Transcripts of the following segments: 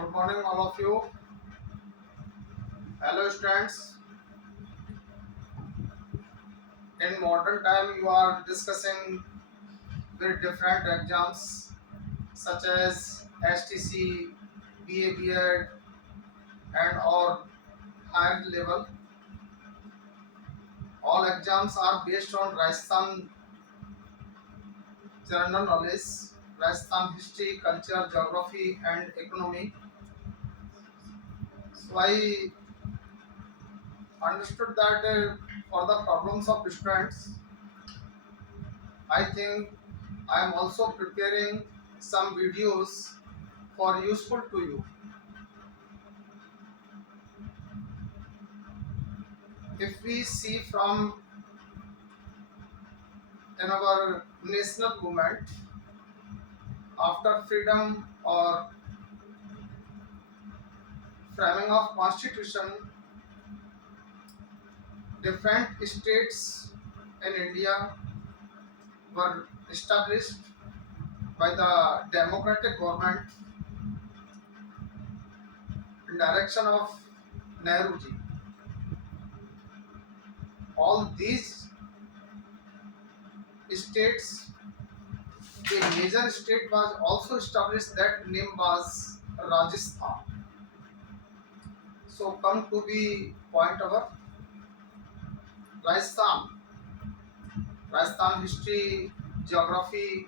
Good morning, all of you. Hello, students. In modern time, you are discussing with different exams such as STC, BA, BEd, and or higher level. All exams are based on Rajasthan general knowledge, Rajasthan history, culture, geography, and economy. So I understood that for the problems of students, I think I am also preparing some videos for useful to you. If we see from in our national movement after freedom or framing of constitution, different states in India were established by the democratic government in direction of Nehru ji. All these states, a major state was also established, that name was Rajasthan. So come to the point of Rajasthan. Rajasthan history, geography,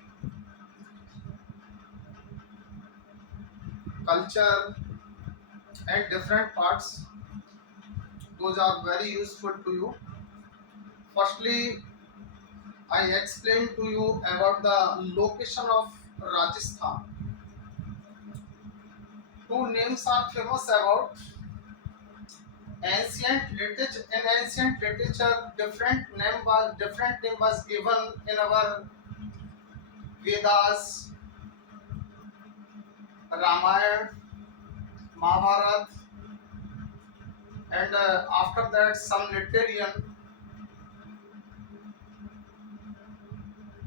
culture, and different parts. Those are very useful to you. Firstly, I explain to you about the location of Rajasthan. Two names are famous about ancient literature. In ancient literature, different name was given in our Vedas, Ramayana, Mahabharata, and after that some literarian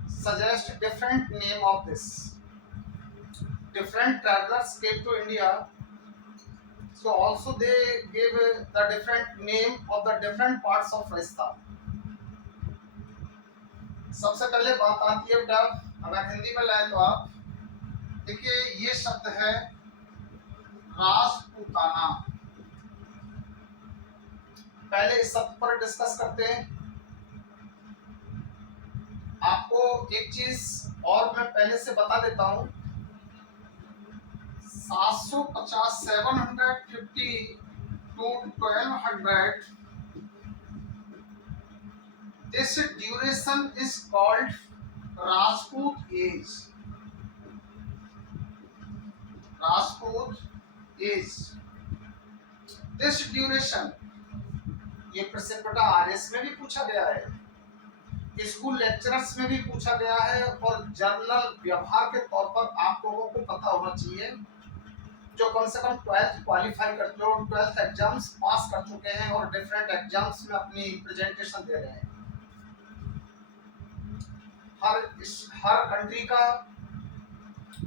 suggest different name of this. Different travelers came to India, so also they gave the different name of the different parts of Rajasthan. सबसे पहले बात आती है बेटा, अगर हिंदी में लाए तो आप देखिए, ये शब्द है राजपूताना। पहले इस शब्द पर डिस्कस करते हैं। आपको एक चीज और मैं पहले से बता देता हूं, 750 750 to 1200, this duration is called Rajput age. Rajput age. This duration, ये प्रश्न बेटा आरएस में भी पूछा गया है, स्कूल लेक्चरर्स में भी पूछा गया है, और जनरल व्यवहार के तौर पर आप लोगों को पता होना चाहिए, जो कम से कम 12th क्वालिफाई कर लो, 12th एग्जाम्स पास कर चुके हैं और डिफरेंट एग्जाम्स में अपनी प्रेजेंटेशन दे रहे हैं। हर कंट्री का,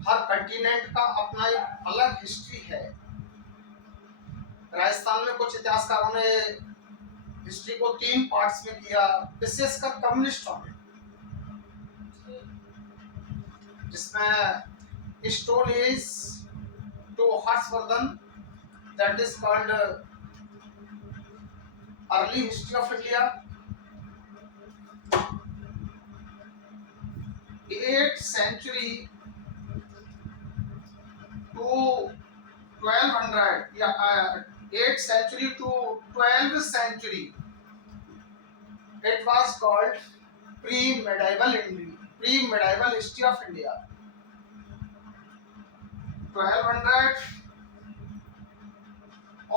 हर कंटिनेंट का अपना एक अलग हिस्ट्री है। राजस्थान में कुछ इतिहासकारों ने हिस्ट्री को 3 पार्ट्स में किया, विशेषकर कम्युनिस्टों ने, जिसमें stone age to Harshavardhan, that is called early history of India, 8th century to 1200, या 8th century to 12th century, it was called pre-medieval history of India. 1200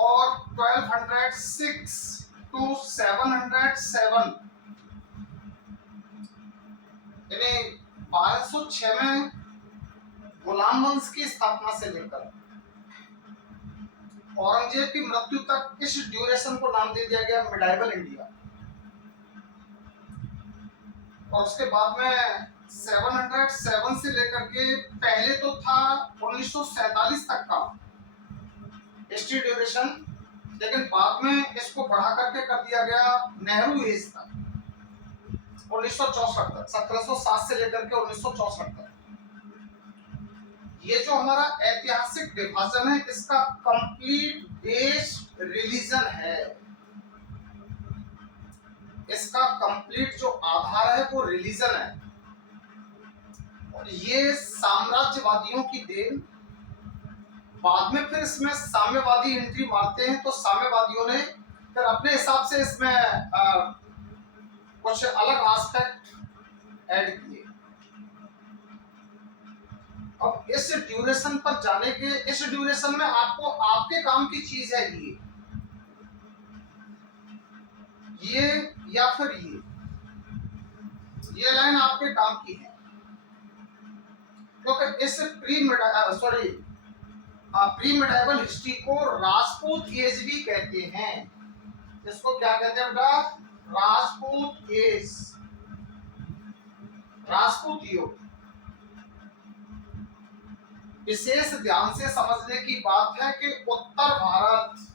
और 1206 to 707, यानी 1206 में गुलाम वंश की स्थापना से लेकर औरंगजेब की मृत्यु तक इस ड्यूरेशन को नाम दे दिया गया मिडाइवल इंडिया। और उसके बाद में 707 से लेकर के पहले तो था 1947 तक का, ड्यूरेशन, लेकिन बाद में इसको बढ़ा करके कर दिया गया नेहरू एज तक, 1964 तक, 1707 से लेकर के 1964 तक। ये जो हमारा ऐतिहासिक विभाजन है, इसका कंप्लीट बेस रिलीजन है, इसका कंप्लीट जो आधार है वो रिलीजन है। और ये साम्राज्यवादियों की देन, बाद में फिर इसमें साम्यवादी एंट्री मारते हैं, तो साम्यवादियों ने फिर अपने हिसाब से इसमें कुछ अलग एस्पेक्ट ऐड किए। अब इस ड्यूरेशन पर जाने के, इस ड्यूरेशन में आपको आपके काम की चीज है ये या फिर ये लाइन आपके काम की है, क्योंकि इस प्री मिडाइवल हिस्ट्री को राजपूत एज भी कहते हैं। इसको क्या कहते हैं बेटा? राजपूत एज, राजपूत युग। विशेष ध्यान से समझने की बात है कि उत्तर भारत,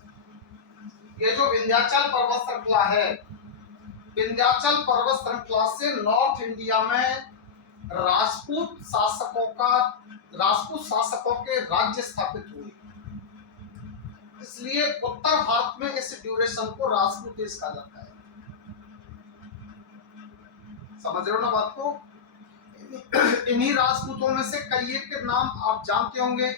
ये जो विंध्याचल पर्वत श्रृंखला है, विंध्याचल पर्वत श्रृंखला से नॉर्थ इंडिया में राजपूत शासकों के राज्य स्थापित हुए, इसलिए उत्तर भारत में इस ड्यूरेशन को राजपूत एज कहा जाता है। समझ रहे हो ना बात को? इन्हीं राजपूतों में से कई एक के नाम आप जानते होंगे,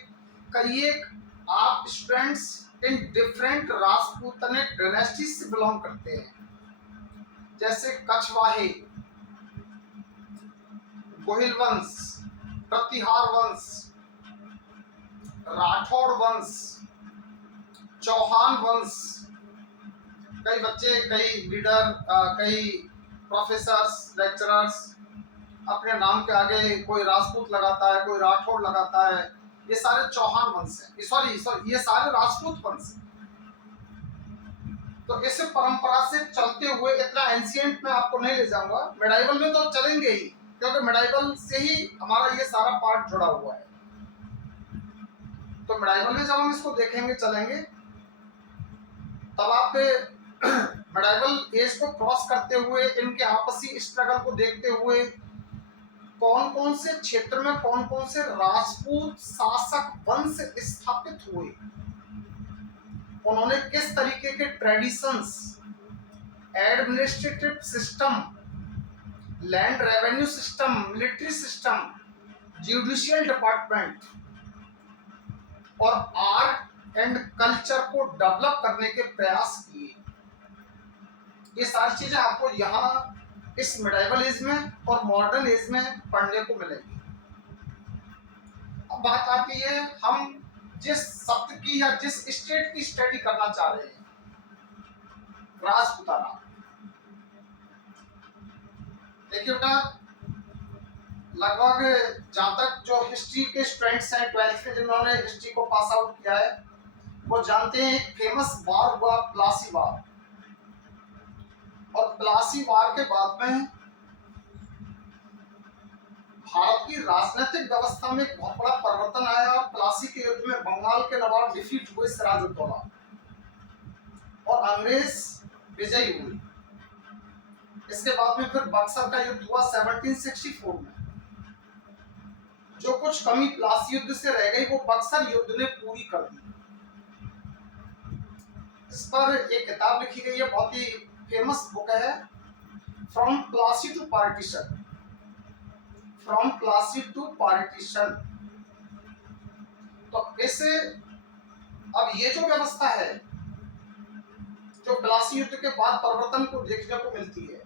कई एक आप स्टूडेंट्स इन डिफरेंट राजपूतानिक डायनेस्टी से बिलोंग करते हैं, जैसे कछवाहे, गोहिल वंश, प्रतिहार वंश, राठौड़ वंश, चौहान वंश। कई बच्चे, कई लीडर, कई प्रोफेसर्स, लेक्चरर्स अपने नाम के आगे कोई राजपूत लगाता है, कोई राठौड़ लगाता है। ये सारे चौहान वंश हैं, सॉरी ये सारे राजपूत वंश हैं। तो इस परंपरा से चलते हुए, इतना एंशिएंट में आपको नहीं ले जाऊंगा, मिडाइवल में तो चलेंगे ही, क्योंकि मिडाइवल से ही हमारा ये सारा पार्ट जुड़ा हुआ है। तो मिडाइवल में जब हम इसको देखेंगे, चलेंगे, तब आप मिडाइवल एज को क्रॉस करते हुए, इनके आपसी स्ट्रगल को देखते हुए, कौन कौन से क्षेत्र में कौन कौन से राजपूत शासक वंश स्थापित हुए, उन्होंने किस तरीके के traditions, administrative system, land revenue system, military system, judicial department और आर्ट एंड कल्चर को डेवलप करने के प्रयास किए, ये सारी चीजें आपको यहाँ इस मिडाइवल एज में और मॉडर्न एज में पढ़ने को मिलेगी। अब बात आती है, हम जिस शब्द की या जिस स्टेट की स्टडी करना चाह रहे हैं, राजपूताना। देखिए बेटा, लगभग जहां तक जो हिस्ट्री के स्टूडेंट्स हैं 12th के, जिन्होंने हिस्ट्री को पास आउट किया है, वो जानते हैं एक फेमस वार हुआ, प्लासी वार। और प्लासी वार के बाद में भारत की राजनीतिक व्यवस्था में एक बहुत बड़ा परिवर्तन आया। प्लासी के युद्ध में बंगाल के नवाब डिफीट हुए, सिराजुद्दौला, और अंग्रेज विजयी हुए। इसके बाद में फिर बक्सर का युद्ध हुआ 1764 में। जो कुछ कमी प्लासी युद्ध से रह गई, वो बक्सर युद्ध ने पूरी कर दी। इस पर एक किताब लिखी गई है, बहुत ही फेमस बुक है, from Plassey to partition. From Plassey to partition. तो इसे, अब ये जो व्यवस्था है, जो प्लासी युद्ध के बाद परिवर्तन को देखने को मिलती है,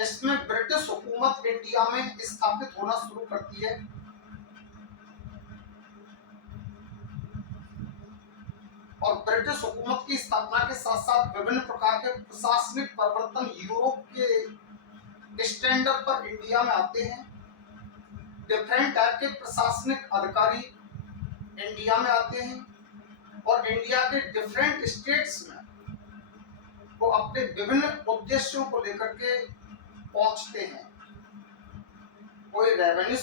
इसमें ब्रिटिश हुकूमत इंडिया में स्थापित होना शुरू करती है। और ब्रिटिश हुकूमत की स्थापना के साथ साथ विभिन्न प्रकार के प्रशासनिक परिवर्तन यूरोप के स्टैंडर्ड पर इंडिया में आते हैं। डिफरेंट टाइप के प्रशासनिक अधिकारी इंडिया में आते हैं और इंडिया के डिफरेंट स्टेट्स में वो अपने विभिन्न उद्देश्यों को लेकर के पहुंचते हैं। कोई रेवेन्यू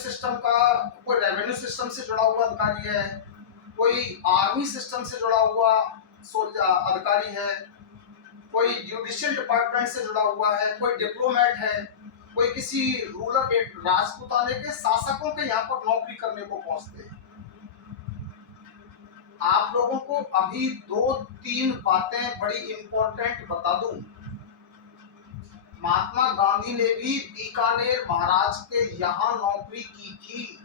सिस्टम से जुड़ा हुआ अधिकारी है, कोई आर्मी सिस्टम से जुड़ा हुआ अधिकारी है, कोई जुडिशियल डिपार्टमेंट से जुड़ा हुआ है, कोई डिप्लोमेट है, कोई किसी रूलर राजपूताने के शासकों के यहाँ पर नौकरी करने को पहुंचते हैं। आप लोगों को अभी 2-3 बातें बड़ी इंपॉर्टेंट बता दूं। महात्मा गांधी ने भी बीकानेर महाराज के यहाँ नौकरी की थी।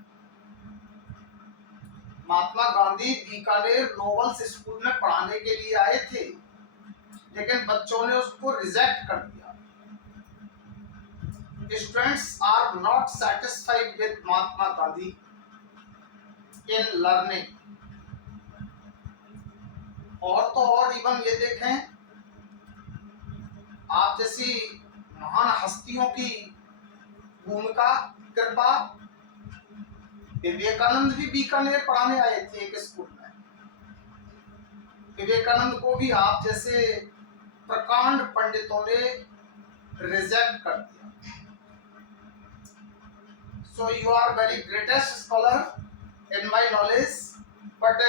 महात्मा गांधी बीकानेर नोबल्स स्कूल में पढ़ाने के लिए आए थे, लेकिन बच्चों ने उसको रिजेक्ट कर दिया। Students are not satisfied with Mahatma Gandhi in learning. और तो और इवन ये देखें, आप जैसी महान हस्तियों की भूमिका, कृपा, विवेकानंद भी बीकानेर पढ़ाने आए थे एक स्कूल में। विवेकानंद को भी आप जैसे प्रकांड पंडितों ने रिजेक्ट कर दिया। So you are very greatest scholar in my knowledge, but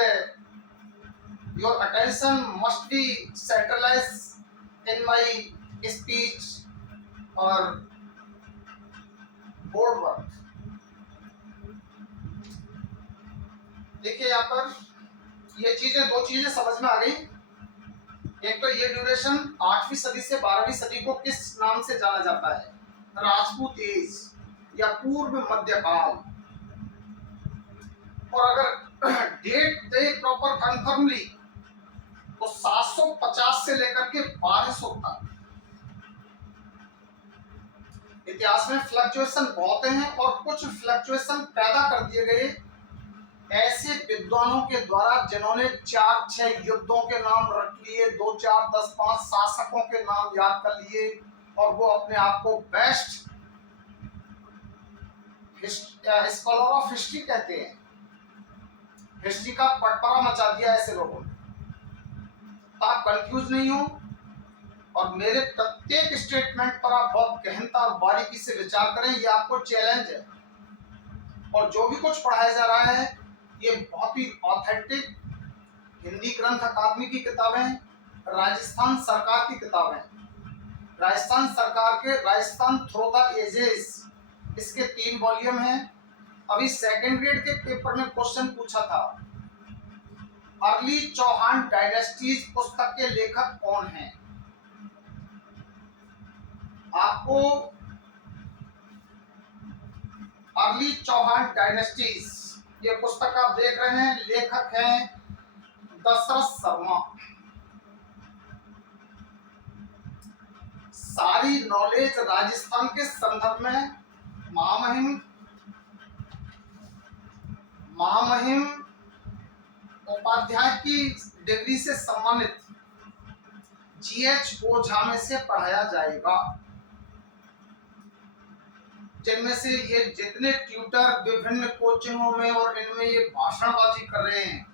your attention must be centralized in my speech or board work. देखिए यहाँ पर ये चीजें, 2 चीजें समझ में आ गई। एक तो ये ड्यूरेशन 8वीं सदी से 12वीं सदी को किस नाम से जाना जाता है? राजपूत एज या पूर्व मध्यकाल। और अगर डेट दे प्रॉपर कंफर्मली तो 750 से लेकर के 1200 तक। इतिहास में फ्लक्चुएशन बहुत हैं और कुछ फ्लक्चुएशन पैदा कर दिए गए ऐसे विद्वानों के द्वारा जिन्होंने 4-6 युद्धों के नाम रख लिए, 2-4-10-5 शासकों के नाम याद कर लिए और वो अपने आप को बेस्ट स्कॉलर ऑफ हिस्ट्री कहते हैं। हिस्ट्री का पटपरा मचा दिया ऐसे लोगों ने। तो आप कंफ्यूज नहीं हो और मेरे प्रत्येक स्टेटमेंट पर आप बहुत गहनता और बारीकी से विचार करें। ये आपको चैलेंज है। और जो भी कुछ पढ़ाया जा रहा है ये बहुत ही ऑथेंटिक हिंदी ग्रंथ अकादमी की किताबें, राजस्थान सरकार की किताबें, राजस्थान सरकार के राजस्थान थ्रू द एजेस, इसके 3 वॉल्यूम हैं। अभी सेकंड ग्रेड के पेपर में क्वेश्चन पूछा था, अर्ली चौहान डायनेस्टीज पुस्तक के लेखक कौन हैं? आपको अर्ली चौहान डायनेस्टीज ये पुस्तक आप देख रहे हैं, लेखक हैं दशरथ शर्मा। सारी नॉलेज राजस्थान के संदर्भ में महामहिम उपाध्याय की डिग्री से सम्मानित GH ओझा में से पढ़ाया जाएगा। जिनमें से ये जितने ट्यूटर विभिन्न कोचिंगों में और इनमें ये भाषणबाजी कर रहे हैं,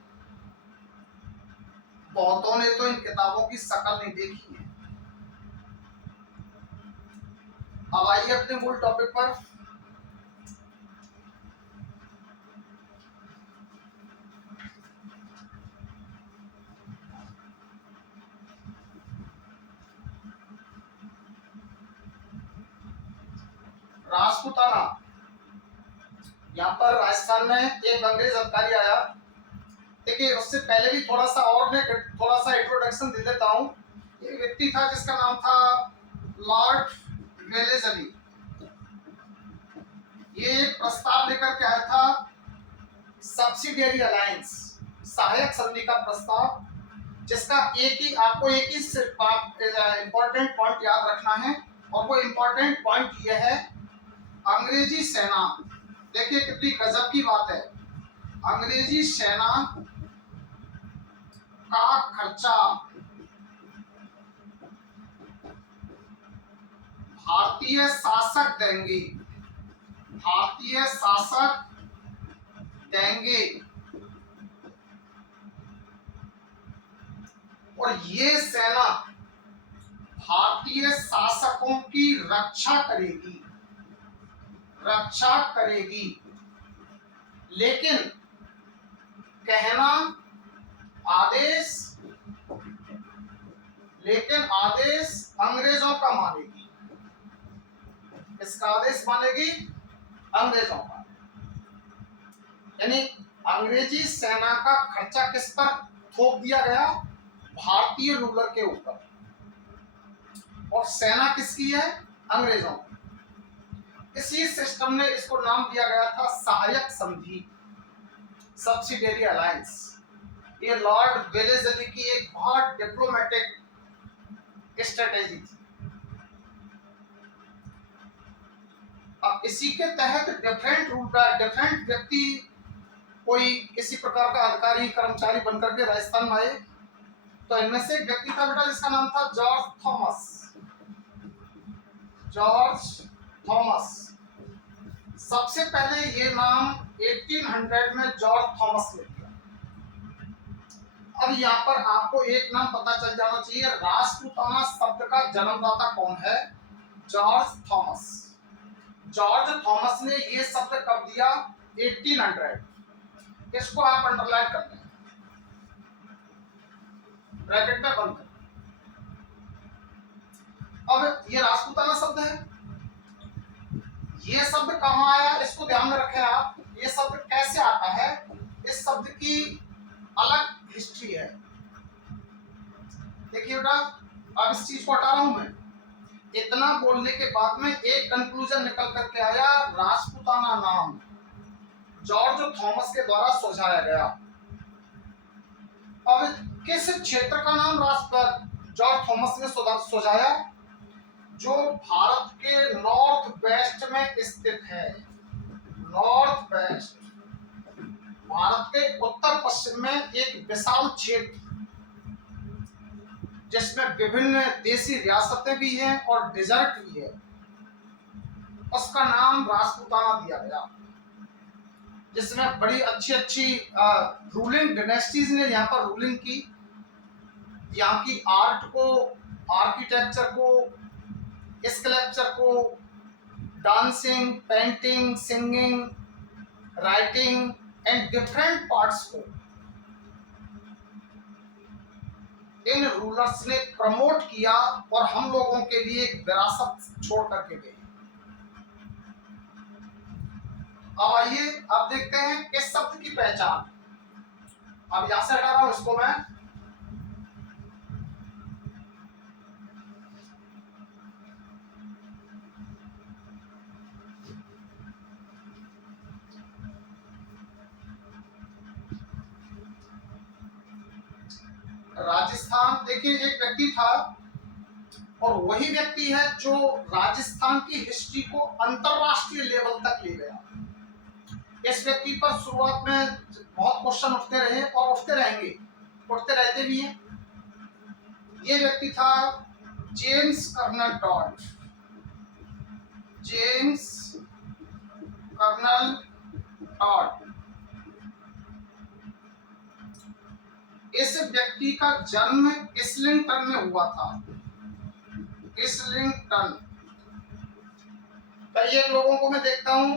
बहुतों ने तो इन किताबों की शक्ल नहीं देखी है। अब आइए अपने मूल टॉपिक पर। राजपूताना, यहाँ पर राजस्थान में एक अंग्रेज अधिकारी आया। देखिए उससे पहले भी थोड़ा सा इंट्रोडक्शन दे देता हूँ। एक व्यक्ति था जिसका नाम था लॉर्ड वेलेस्ली। ये एक प्रस्ताव लेकर के आया था, सब्सिडियरी अलायंस, सहायक संधि का प्रस्ताव, जिसका आपको एक ही इंपॉर्टेंट पॉइंट याद रखना है। और वो इंपॉर्टेंट पॉइंट ये है, अंग्रेजी सेना, देखिए कितनी गजब की बात है, अंग्रेजी सेना का खर्चा भारतीय शासक देंगे, भारतीय शासक देंगे। और ये सेना भारतीय शासकों की रक्षा करेगी, लेकिन कहना आदेश, लेकिन आदेश अंग्रेजों का मानेगी। इसका आदेश मानेगी अंग्रेजों का। यानी अंग्रेजी सेना का खर्चा किस पर थोप दिया गया? भारतीय रूलर के ऊपर। और सेना किसकी है? अंग्रेजों की। इसी सिस्टम ने इसको नाम दिया गया था सहायक संधि, सब्सिडियरी अलायंस। ये लॉर्ड वेलेस्ली की एक बहुत डिप्लोमेटिक स्ट्रेटेजी थी। अब इसी के तहत डिफरेंट व्यक्ति कोई किसी प्रकार का अधिकारी कर्मचारी बनकर के राजस्थान में आए। तो इनमें से एक व्यक्ति था बेटा जिसका नाम था जॉर्ज थॉमस। जॉर्ज थॉमस सबसे पहले ये नाम 1800 में जॉर्ज थॉमस ने दिया। अब यहाँ पर आपको एक नाम पता चल जाना चाहिए, राजपूताना शब्द का जन्मदाता कौन है? George Thomas. जॉर्ज थॉमस ने ये शब्द कब दिया? 1800। इसको आप अंडरलाइन कर लें, ब्रैकेट में बंद कर। अब ये राजपूताना शब्द है, ये शब्द कहां आया इसको ध्यान में रखें आप। ये शब्द कैसे आता है? इस शब्द की अलग हिस्ट्री है। देखिए बेटा, अब इस चीज को हटा रहा हूं मैं। इतना बोलने के बाद में एक कंक्लूजन निकल करके आया, राजपूताना नाम जॉर्ज थॉमस के द्वारा सुझाया गया। अब किस क्षेत्र का नाम जॉर्ज थॉमस ने सुझाया? जो भारत के नॉर्थ वेस्ट में स्थित है। नॉर्थ वेस्ट, भारत के उत्तर पश्चिम में एक विशाल क्षेत्र जिसमें विभिन्न देशी रियासतें भी हैं और डेजर्ट भी है, उसका नाम राजपूताना दिया गया। जिसमें बड़ी अच्छी रूलिंग डायनेस्टीज ने यहाँ पर रूलिंग की। यहाँ की आर्ट को, आर्किटेक्चर को, स्कल्पचर को, dancing, painting, singing, writing and different parts को इन रूलर्स ने प्रमोट किया और हम लोगों के लिए एक विरासत छोड़ करके गए। अब आइए अब देखते हैं इस शब्द की पहचान। अब यहां से हटा रहा हूं इसको मैं। राजस्थान, देखिए एक व्यक्ति था और वही व्यक्ति है जो राजस्थान की हिस्ट्री को अंतरराष्ट्रीय लेवल तक ले गया। इस व्यक्ति पर शुरुआत में बहुत क्वेश्चन उठते रहे और उठते रहेंगे, उठते रहते भी हैं। ये व्यक्ति था James colonel Tod. James colonel Tod. इस व्यक्ति का जन्म इस्लिंगटन में हुआ था। इस्लिंगटन। कई लोगों को मैं देखता हूं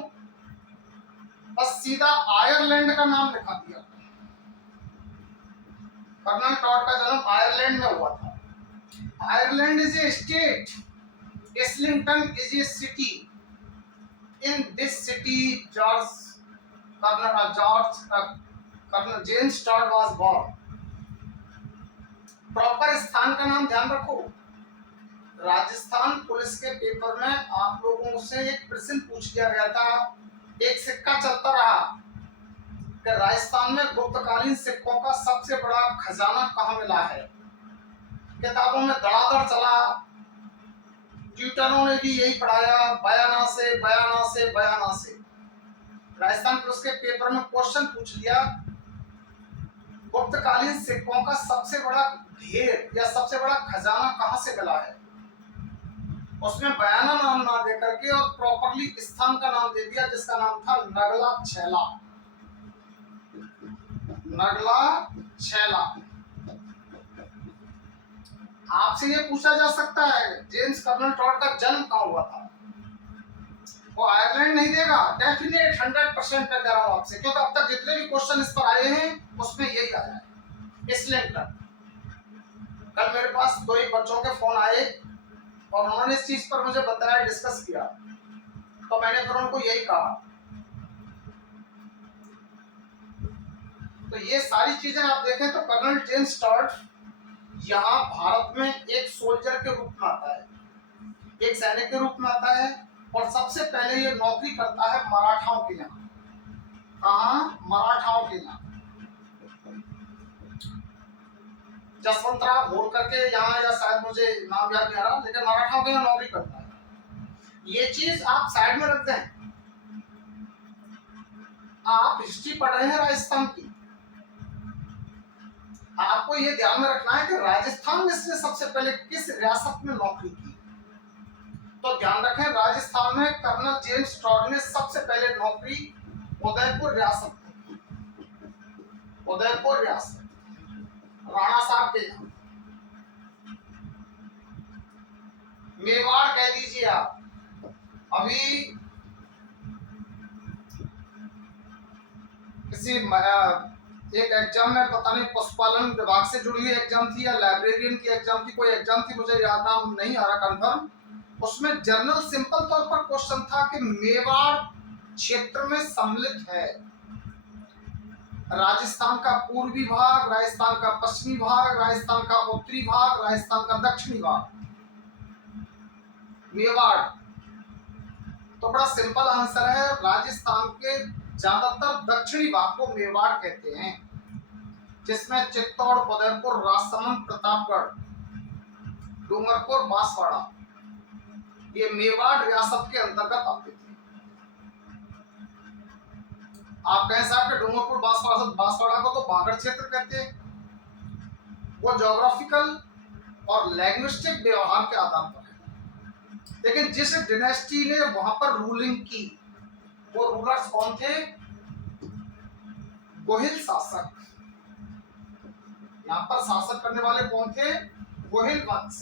बस सीधा आयरलैंड का नाम लिखा दिया। कर्नल टॉड का जन्म आयरलैंड में हुआ था। Ireland is a state, Islington is a city. In this city colonel James Tod was born. Proper स्थान का नाम ध्यान रखो। राजस्थान पुलिस के पेपर में आप लोगों से एक प्रश्न पूछ लिया गया था, एक सिक्का चलता रहा कि राजस्थान में गुप्तकालीन सिक्कों का सबसे बड़ा खजाना कहाँ मिला है। किताबों में धड़ाधड़ चला, ट्यूटरों ने भी यही पढ़ाया, बयाना से बयाना से बयाना से। राजस्थान पुलिस के पेपर में क्वेश्चन पूछ लिया, गुप्तकालीन सिक्कों का सबसे बड़ा ढेर या सबसे बड़ा खजाना कहां से मिला है। उसमें बयाना नाम ना दे करके और प्रॉपरली स्थान का नाम दे दिया जिसका नाम था नगला छैला। नगला छैला। आपसे ये पूछा जा सकता है जेम्स कर्नल टॉड का जन्म कहां हुआ था। वो आयरलैंड नहीं देगा, डेफिनेट 100% पे कह रहा हूं आपसे, क्योंकि अब तक जितने भी क्वेश्चन इस पर आए हैं वो किया जाए। इस्लिंगटन, कल मेरे पास 2 ही बच्चों के फोन आए और उन्होंने इस चीज पर मुझे बताया, डिस्कस किया, तो मैंने फिर उनको यही कहा। तो ये सारी चीजें आप देखें तो कर्नल जेम्स टॉड यहाँ भारत में एक सोल्जर के रूप में आता है, एक सैनिक के रूप में आता है, और सबसे पहले ये नौकरी करता है मराठाओं के यहाँ। कहाँ? मराठाओं के यहाँ। जसवंतराव होलकर के यहाँ, या शायद मुझे नाम याद नहीं आ रहा, लेकिन मराठाओं के यहाँ नौकरी करता है। ये चीज आप साइड में रख दें। आप हिस्ट्री पढ़ रहे हैं राजस्थान की, आपको ये ध्यान में रखना है कि राजस्थान में इसने सबसे पहले किस रियासत में नौकरी की। तो ध्यान रखें, राजस्थान में कर्नल जेम्स टॉड ने सबसे पहले नौकरी उदयपुर रियासत में की। उदयपुर रियासत, राणा साहब के यहाँ, मेवाड़ कह दीजिए आप। अभी किसी एक एग्जाम में, पता नहीं पशुपालन विभाग से जुड़ी हुई एग्जाम थी या लाइब्रेरियन की एग्जाम थी, कोई एग्जाम थी, मुझे याद नाम नहीं आ रहा कंफर्म। उसमें जनरल सिंपल तौर पर क्वेश्चन था कि मेवाड़ क्षेत्र में सम्मिलित है राजस्थान का पूर्वी भाग, राजस्थान का पश्चिमी भाग, राजस्थान का उत्तरी भाग, राजस्थान का दक्षिणी भाग, मेवाड़। तो बड़ा सिंपल आंसर है, राजस्थान के ज्यादातर दक्षिणी भाग को मेवाड़ कहते हैं, जिसमें चित्तौड़, उदयपुर, राजसमंद, प्रतापगढ़, डूंगरपुर, बांसवाड़ा, ये मेवाड़ रियासत के अंतर्गत आते थे। आप कह सकते हैं डूंगरपुर, बांसवाड़ा को तो बागड़ क्षेत्र कहते हैं। वो ज्योग्राफिकल और लैंग्विस्टिक व्यवहार के आधार पर है। लेकिन जिस डिनेस्टी ने वहां पर रूलिंग की, वो रूलर्स कौन थे? गोहिल शासक। यहाँ पर शासन करने वाले कौन थे? गोहिल वंश।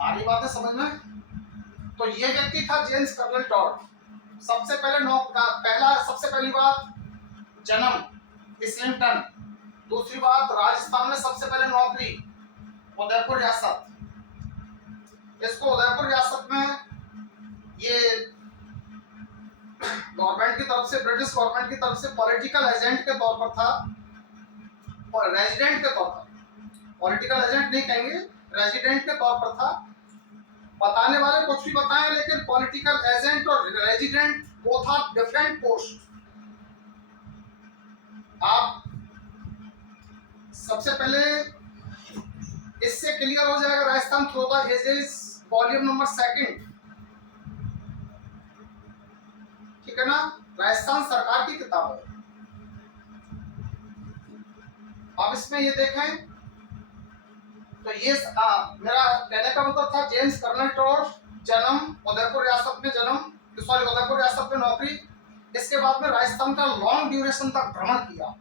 आ रही बातें समझ में? तो ये व्यक्ति था जेम्स कर्नल टॉड। सबसे पहले सबसे पहली बात जन्म इस्लिंगटन, दूसरी बात राजस्थान में सबसे पहले नौकरी उदयपुर रियासत। इसको उदयपुर रियासत में ये गवर्नमेंट की तरफ से, ब्रिटिश गवर्नमेंट की तरफ से पॉलिटिकल एजेंट के तौर पर था, और रेजिडेंट के तौर पर, पॉलिटिकल एजेंट नहीं कहेंगे, रेजिडेंट के तौर पर था। बताने वाले कुछ भी बताएं, लेकिन पॉलिटिकल एजेंट और resident both are different post. आप सबसे पहले इससे क्लियर हो जाएगा, Rajasthan through the ages volume number 2, ठीक है ना? राजस्थान सरकार की किताब है। अब इसमें ये देखें तो ये मेरा कहने का मतलब था, जेम्स कर्नल टॉड जन्म उदयपुर रियासत में, उदयपुर रियासत में नौकरी। इसके बाद में राजस्थान का लॉन्ग ड्यूरेशन तक भ्रमण किया।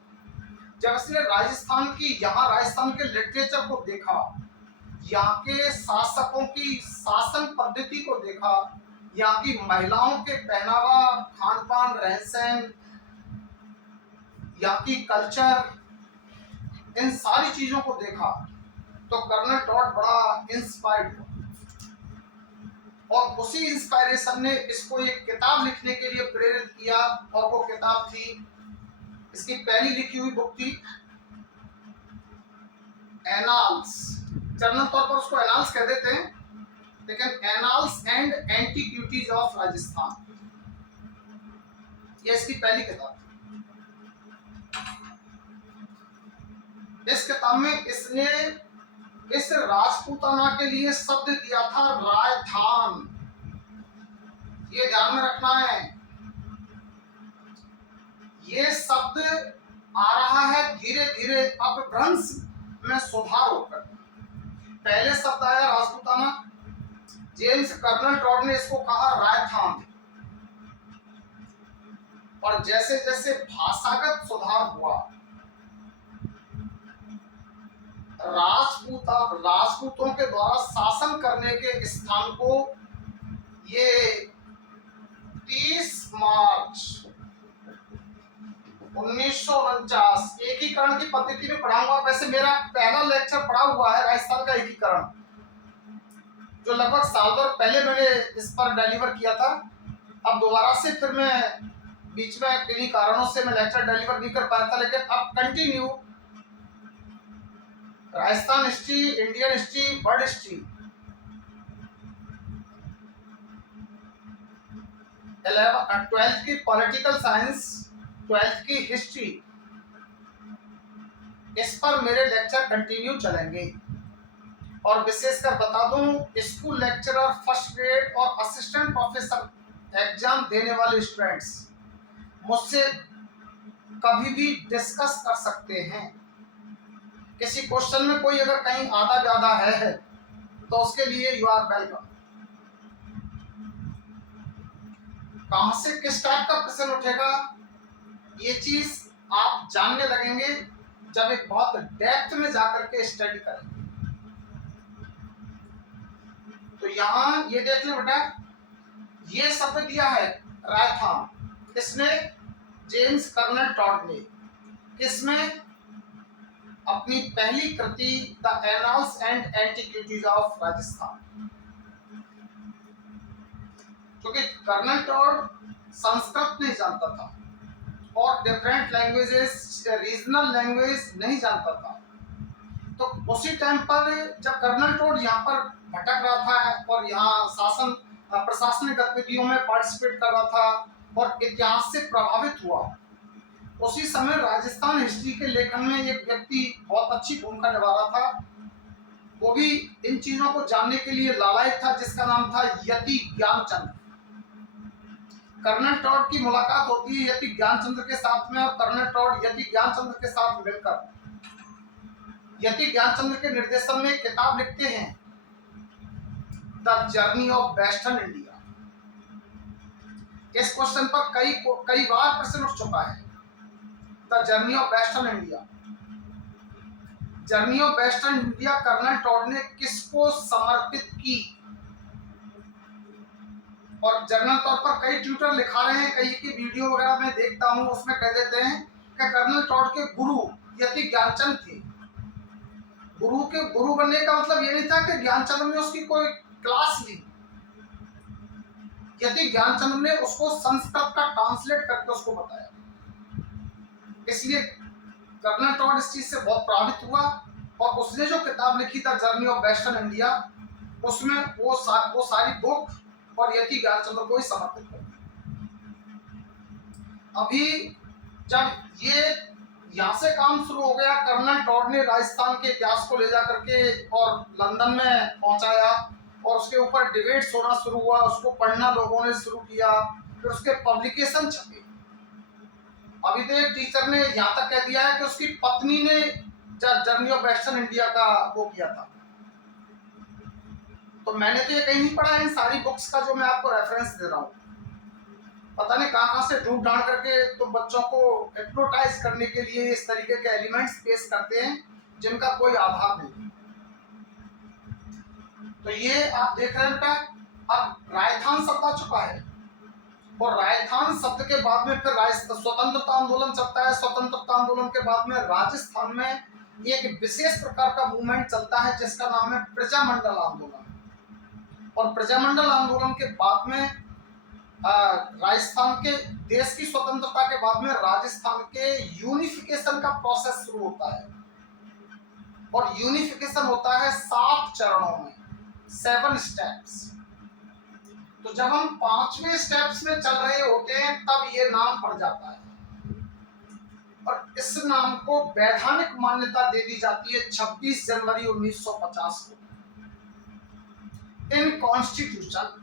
जब इसने राजस्थान के लिटरेचर को देखा, यहाँ के शासकों की शासन पद्धति को देखा, यहाँ की महिलाओं के पहनावा, खान पान, रहन सहन, यहाँ की कल्चर, इन सारी चीजों को देखा, तो कर्नल टॉड बड़ा इंस्पायर्ड हुआ, और उसी इंस्पायरेशन ने इसको एक किताब लिखने के लिए प्रेरित किया। और वो किताब थी, इसकी पहली लिखी हुई बुक थी एनाल्स। जनरल तौर पर उसको एनाल्स कह देते हैं, लेकिन annals and antiquities of Rajasthan, ये इसकी पहली किताब थी। इस किताब में इसने इस राजपूताना के लिए शब्द दिया था राजधान। ये ध्यान में रखना है, ये शब्द आ रहा है धीरे धीरे अपभ्रंश में सुधार होकर। पहले शब्द आया राजपूताना, जेम्स कर्नल टॉड ने इसको कहा राजधान, और जैसे जैसे भाषागत सुधार हुआ, राजपूतों के द्वारा शासन करने के स्थान को ये 30 मार्च 1949 एकीकरण की पद्धति में पढ़ाऊंगा। वैसे मेरा पहला लेक्चर पढ़ा हुआ है राजस्थान का एकीकरण, जो लगभग साल भर पहले मैंने इस पर डिलीवर किया था। अब दोबारा से फिर मैं बीच में किन्हीं कारणों से मैं लेक्चर डिलीवर नहीं कर पाया था, लेकिन अब continue Rajasthan history, Indian history, world history, 12th की पॉलिटिकल साइंस, 12th की हिस्ट्री, इस पर मेरे लेक्चर कंटिन्यू चलेंगे। और विशेषकर बता दूं, स्कूल लेक्चरर, फर्स्ट ग्रेड और असिस्टेंट प्रोफेसर एग्जाम देने वाले स्टूडेंट्स मुझसे कभी भी डिस्कस कर सकते हैं। किसी क्वेश्चन में कोई अगर कहीं आधा ज्यादा है तो उसके लिए यू आर वेलकम। कहां से किस टाइप का प्रश्न उठेगा, ये चीज आप जानने लगेंगे जब एक बहुत डेप्थ में जाकर के स्टडी करेंगे। तो यहाँ ये देख ले बेटा, ये शब्द दिया है रायथान, किसने? जेम्स कर्नल टॉड ने। किसमें? अपनी पहली कृति the annals and antiquities of Rajasthan. क्योंकि कर्नल टॉड संस्कृत नहीं जानता था और डिफरेंट लैंग्वेजेस, रीजनल लैंग्वेज नहीं जानता था, तो उसी टाइम पर जब कर्नल टॉड यहाँ पर भटक रहा था और यहाँ शासन प्रशासनिक गतिविधियों में पार्टिसिपेट कर रहा था और इतिहास से प्रभावित हुआ, उसी समय राजस्थान हिस्ट्री के लेखन में एक व्यक्ति बहुत अच्छी भूमिका निभा रहा था, वो भी इन चीजों को जानने के लिए लालायित था, जिसका नाम था यति ज्ञानचंद्र। कर्नल टॉड की मुलाकात होती है यति ज्ञानचंद्र के साथ में, और कर्नल टॉड यति ज्ञानचंद्र के साथ मिलकर यति ज्ञानचंद्र के निर्देशन में किताब लिखते हैं, the journey of western India. इस क्वेश्चन पर कई बार प्रश्न उठ चुका है, the journey of western India. Journey of western India colonel Tod ने किसको समर्पित की? और जनरल तौर पर कई ट्यूटर लिखा रहे हैं, कई की वीडियो वगैरह मैं देखता हूं, उसमें कह देते हैं कि कर्नल टॉड के गुरु यति ज्ञानचंद थे। गुरु के गुरु बनने का मतलब ये नहीं था कि ज्ञानचंद्र ने उसकी कोई क्लास ली, यति ज्ञानचंद्र ने उसको संस्कृत का ट्रांसलेट करके उसको बताया। इसलिए कर्नल टॉड इस चीज से बहुत प्रभावित हुआ और उसने जो किताब लिखी था जर्नी ऑफ वेस्टर्न इंडिया, उसमें वो सारी बुक और यति ज्ञानचंद्र को ही समर्पित कर। अभी जब ये यहाँ से काम शुरू हो गया, कर्नल टॉड ने राजस्थान के इतिहास को ले जाकर के और लंदन में पहुंचाया और उसके ऊपर डिबेट्स होना शुरू हुआ, उसको पढ़ना लोगों ने शुरू किया, फिर उसके पब्लिकेशन छपे। अभी तो एक टीचर ने यहाँ तक कह दिया है कि उसकी पत्नी ने जर्नी ऑफ वेस्टर्न इंडिया का वो किया था। तो मैंने तो ये कहीं नहीं पढ़ा है इन सारी बुक्स का जो मैं आपको रेफरेंस दे रहा हूँ। पता नहीं कहाँ से ढूंढ ढांड करके तो बच्चों को हिप्नोटाइज करने के लिए इस तरीके के एलिमेंट्स पेश करते हैं जिनका कोई आधार नहीं। तो ये आप देख रहे हैं, अब राजस्थान शब्द आ चुका है और राजस्थान शब्द के बाद में फिर स्वतंत्रता आंदोलन चलता है। स्वतंत्रता आंदोलन के बाद में राजस्थान में एक विशेष प्रकार का मूवमेंट चलता है जिसका नाम है प्रजामंडल आंदोलन। और प्रजामंडल आंदोलन के बाद में राजस्थान के देश की स्वतंत्रता के बाद में राजस्थान के यूनिफिकेशन का प्रोसेस शुरू होता है। और यूनिफिकेशन होता है 7 चरणों में, 7 स्टेप्स। तो जब हम 5वें स्टेप्स में चल रहे होते हैं तब ये नाम पड़ जाता है और इस नाम को वैधानिक मान्यता दे दी जाती है 26 जनवरी 1950 को इन कॉन्स्टिट्यूशन।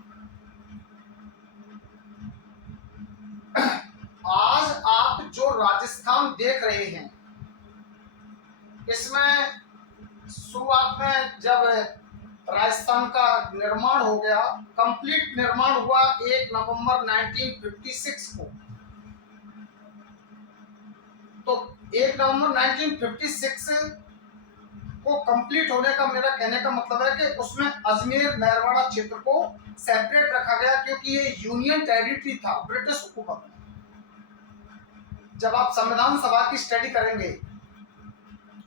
आज आप जो राजस्थान देख रहे हैं, इसमें शुरुआत में जब राजस्थान का निर्माण हो गया, कंप्लीट निर्माण हुआ 1 नवंबर 1956 को। तो 1 नवंबर 1956 को कंप्लीट होने का मेरा कहने का मतलब है कि उसमें अजमेर मेरवाड़ा क्षेत्र को सेपरेट रखा गया, क्योंकि ये यूनियन टेरिटरी था ब्रिटिश हुकूमत में। जब आप संविधान सभा की स्टडी करेंगे,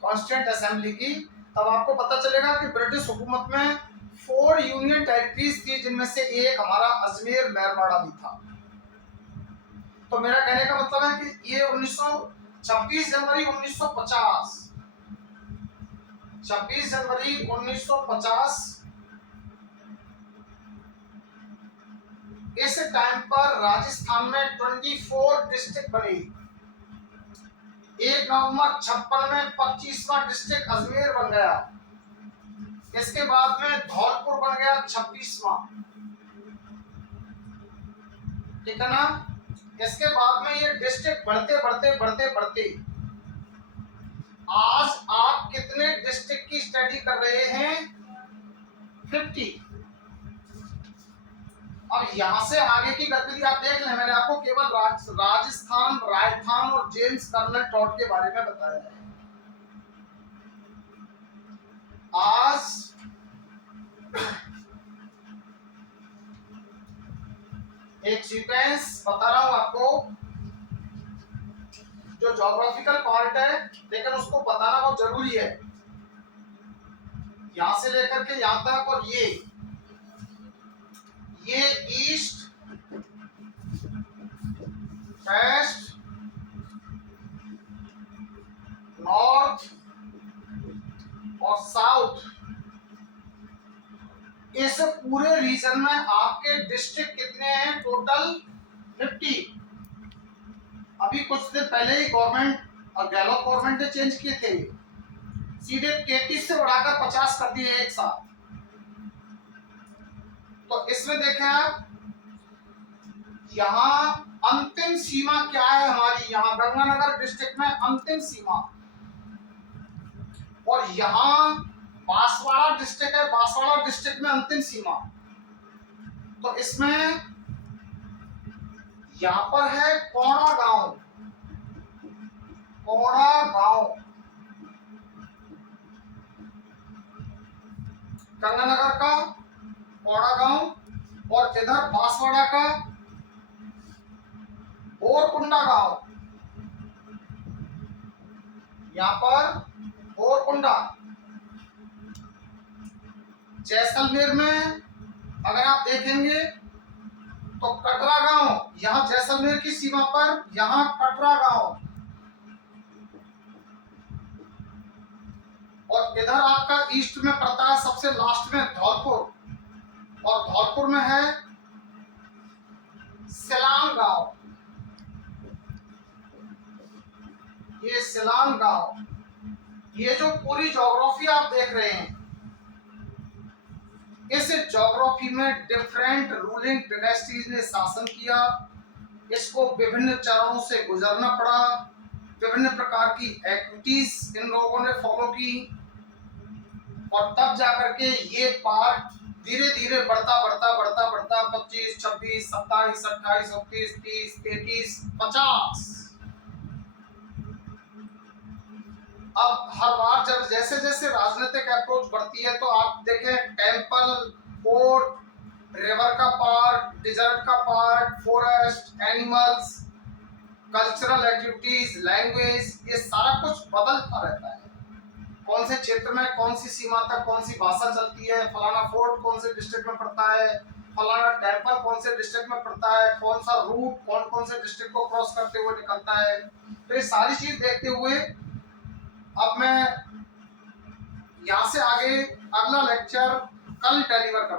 कॉन्स्टिट्यूएंट असेंबली की, तब आपको पता चलेगा कि ब्रिटिश हुकूमत में 4 यूनियन टेरिटरीज थी, जिनमें से एक हमारा अजमेर मेरवाड़ा भी था। तो मेरा कहने का मतलब है कि ये 26 जनवरी 1950 26 जनवरी 1950 इस टाइम पर राजस्थान में 24 डिस्ट्रिक्ट बनी। 1 नवंबर 56 में 25वां डिस्ट्रिक्ट अजमेर बन गया। इसके बाद में धौलपुर बन गया 26वां, ठीक है ना। इसके बाद में ये डिस्ट्रिक्ट बढ़ते बढ़ते बढ़ते बढ़ते आज आप कितने डिस्ट्रिक्ट की स्टडी कर रहे हैं? 50। अब यहां से आगे की गतिविधि आप देख लें। मैंने आपको केवल राजस्थान, राजस्थान और जेम्स कर्नल टॉड के बारे में बताया है। आज एक सीक्वेंस बता रहा हूं आपको, जो ज्योग्राफिकल पार्ट है, लेकिन उसको बताना बहुत जरूरी है। यहां से लेकर के यहां तक, और ये ईस्ट, वेस्ट, नॉर्थ और साउथ, इस पूरे रीजन में आपके डिस्ट्रिक्ट कितने हैं? टोटल 50। अभी कुछ दिन पहले ही गवर्नमेंट और गहलोत गवर्नमेंट ने चेंज किए थे, सीधे 33 से बढ़ाकर 50 कर दिए एक साथ। तो इसमें देखें आप, यहां अंतिम सीमा क्या है हमारी? यहां गंगानगर डिस्ट्रिक्ट में अंतिम सीमा, और यहां बांसवाड़ा डिस्ट्रिक्ट है, बांसवाड़ा डिस्ट्रिक्ट में अंतिम सीमा। तो इसमें यहां पर है कोड़ा गांव, कोड़ा गांव गंगानगर का कोड़ा गांव, और इधर बांसवाड़ा का बोरकुंडा गांव। यहां पर बोरकुंडा। जैसलमेर में अगर आप देखेंगे तो कटरा गांव, यहां जैसलमेर की सीमा पर, यहां कटरा गांव, और इधर आपका ईस्ट में पड़ता है सबसे लास्ट में धौलपुर, और धौलपुर में है सिलान गांव। ये सिलान गांव, ये जो पूरी ज्योग्राफी आप देख रहे हैं, इस ज्योग्राफी में डिफरेंट रूलिंग डायनेस्टीज ने शासन किया। इसको विभिन्न चरणों से गुजरना पड़ा, विभिन्न प्रकार की एक्टिविटीज इन लोगों ने फॉलो की, और तब जाकर के ये पार्ट धीरे धीरे बढ़ता बढ़ता बढ़ता बढ़ता 25, 26, 27, 28, 29, 30, 33, 50। अब हर बार जब जैसे जैसे राजनीतिक अप्रोच बढ़ती है, तो आप देखें टेम्पल, फोर्ट, रिवर का पार्ट, डिजर्ट का part, forest, animals, cultural activities, language, ये सारा कुछ बदलता रहता है। कौन से क्षेत्र में कौन सी सीमा तक कौन सी भाषा चलती है, फलाना फोर्ट कौन से डिस्ट्रिक्ट में पड़ता है, फलाना टेम्पल कौन से डिस्ट्रिक्ट में पड़ता है, कौन सा रूट कौन से डिस्ट्रिक्ट को क्रॉस करते हुए निकलता है। तो ये सारी चीज देखते हुए अब मैं यहां से आगे अगला लेक्चर कल डिलीवर करूंगा।